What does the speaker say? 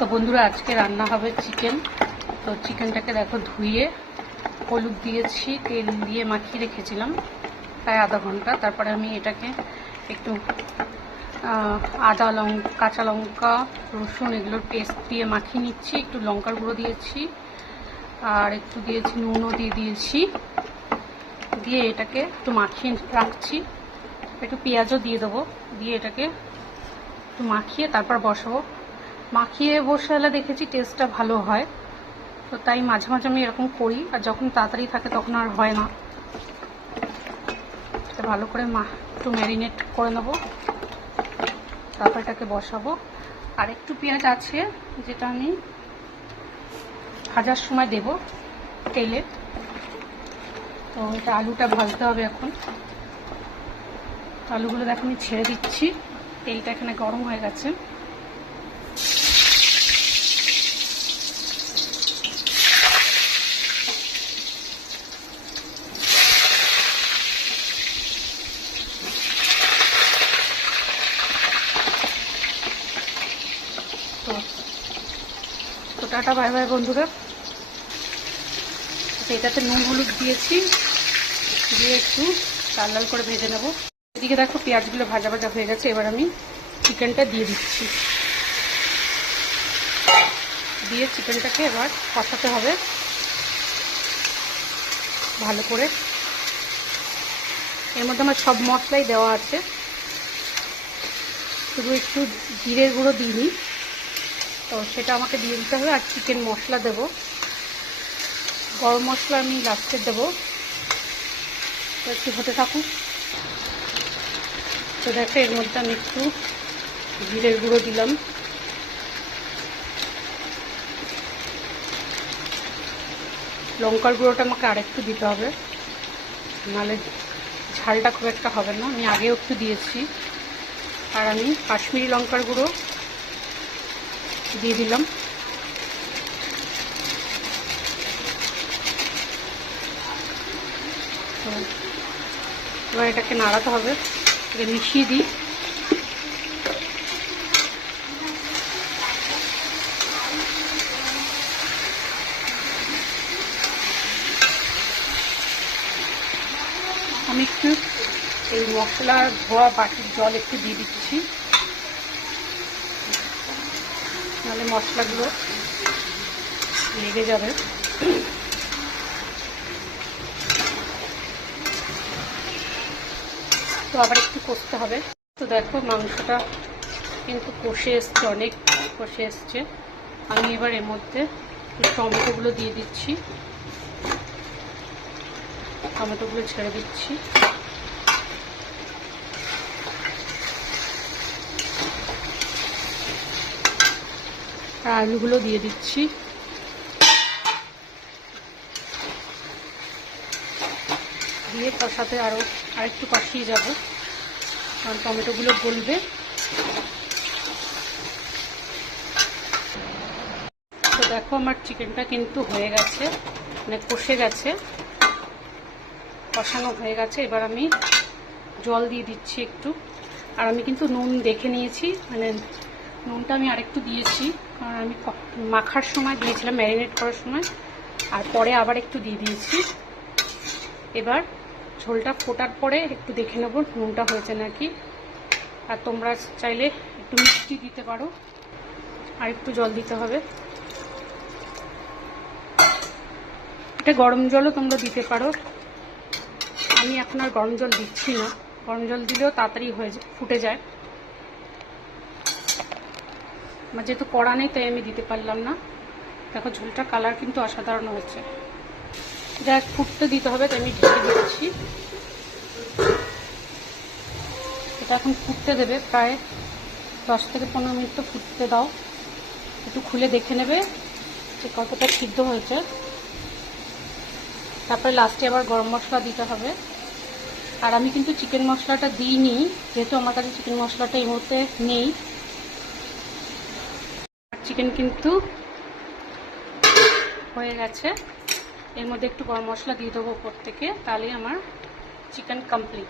তো বন্ধুরা আজকে রান্না হবে চিকেন। তো চিকেনটাকে দেখো ধুয়ে হলুদ দিয়েছি, তেল দিয়ে মাখিয়ে রেখেছিলাম প্রায় আধা ঘন্টা। তারপরে আমি এটাকে একটু আদা কাঁচা লঙ্কা রসুন এগুলোর পেস্ট দিয়ে মাখিয়ে নিচ্ছি। একটু লঙ্কার গুঁড়ো দিয়েছি আর একটু দিয়েছি নুনও দিয়ে দিয়েছি, দিয়ে এটাকে একটু মাখিয়ে রাখছি। একটু পেঁয়াজও দিয়ে দেবো, দিয়ে এটাকে একটু মাখিয়ে তারপর বসাবো। মাখিয়ে বসালে দেখেছি টেস্টটা ভালো হয়, তো তাই মাঝে মাঝে আমি এরকম করি। আর যখন তাড়াতাড়ি থাকে তখন আর হয় না। এটা ভালো করে একটু ম্যারিনেট করে নেবো, তারপর এটাকে বসাবো। আর একটু পেঁয়াজ আছে যেটা আমি ভাজার সময় দেব তেলে। তো এটা আলুটা ভাজতে হবে এখন। আলুগুলো দেখো আমি ছেড়ে দিচ্ছি, তেলটা এখানে গরম হয়ে গেছে। তো টাটা বাই বাই বন্ধুরা। এটাতে নুন হলুদ দিয়েছি, দিয়ে একটু লাল লাল করে ভেজে নেব। এদিকে দেখো পেঁয়াজগুলো ভাজা ভাজা হয়ে গেছে। এবার আমি চিকেনটা দিয়ে দিচ্ছি, দিয়ে চিকেনটাকে এবার কষাতে হবে ভালো করে। এর মধ্যে আমার সব মশলাই দেওয়া আছে, শুধু একটু জিরের গুঁড়ো দিইনি, তো সেটা আমাকে দিয়ে দিতে হবে। আর চিকেন মশলা দেব, গরম মশলা আমি লাস্টে দেবো। তো একটু হতে থাকুক। তো দেখো এর মধ্যে আমি একটু জিরের গুঁড়ো দিলাম, লঙ্কার গুঁড়োটা আমাকে আরেকটু দিতে হবে, নাহলে ঝালটা খুব একটা হবে না। আমি আগেও একটু দিয়েছি। আর আমি কাশ্মীরি লঙ্কার গুঁড়ো দিয়ে দিলাম। তো এবার এটাকে নাড়াতে হবে, এটাকে মিশিয়ে দিই। আমি একটু এই মশলা ধোয়া বাটির জল একটু দিয়ে দিচ্ছি, নাহলে মশলাগুলো লেগে যাবে। তো আবার একটু কষতে হবে। তো দেখো মাংসটা কিন্তু কষে এসছে, অনেক কষে এসছে। আমি এবার এর মধ্যে টমেটোগুলো দিয়ে দিচ্ছি, টমেটোগুলো ছেড়ে দিচ্ছি। আর আলুগুলো দিয়ে দিচ্ছি, দিয়ে তার সাথে আরেকটু কষিয়ে যাব, কারণ টমেটোগুলো গলবে। তো দেখো আমার চিকেনটা কিন্তু হয়ে গেছে, মানে কষে গেছে, কষানো হয়ে গেছে। এবার আমি জল দিয়ে দিচ্ছি একটু। আর আমি কিন্তু নুন দেখে নিয়েছি, মানে নুনটা আমি আরেকটু দিয়েছি, কারণ আমি মাখার সময় দিয়েছিলাম, ম্যারিনেট করার সময়, আর পরে আবার একটু দিয়ে দিয়েছি। এবার ঝোলটা ফোটার পরে একটু দেখে নেব নুনটা হয়েছে নাকি। আর তোমরা চাইলে একটু মিষ্টি দিতে পারো, আর একটু জল দিতে হবে। এটা গরম জলও তোমরা দিতে পারো, আমি এখন আর গরম জল দিচ্ছি না, গরম জল দিলেও তাড়াতাড়ি ফুটে যায়। আমার যেহেতু কড়া নেই তাই আমি দিতে পারলাম না। দেখো ঝোলটার কালার কিন্তু অসাধারণ হয়েছে। যা ফুটতে দিতে হবে তাই আমি ঢেকে দিচ্ছি। এটা এখন ফুটতে দেবে প্রায় 10 থেকে 15 মিনিট। তো ফুটতে দাও, একটু খুলে দেখে নেবে যে কতটা সিদ্ধ হয়েছে। তারপরে লাস্টে আবার গরম মশলা দিতে হবে। আর আমি কিন্তু চিকেন মশলাটা দিইনি, যেহেতু আমার কাছে চিকেন মশলাটা এই মুহূর্তে নেই। চিকেন কিন্তু হয়ে গেছে, এর মধ্যে একটু গরম মশলা দিয়ে দেবো উপর থেকে, তাহলে আমার চিকেন কমপ্লিট।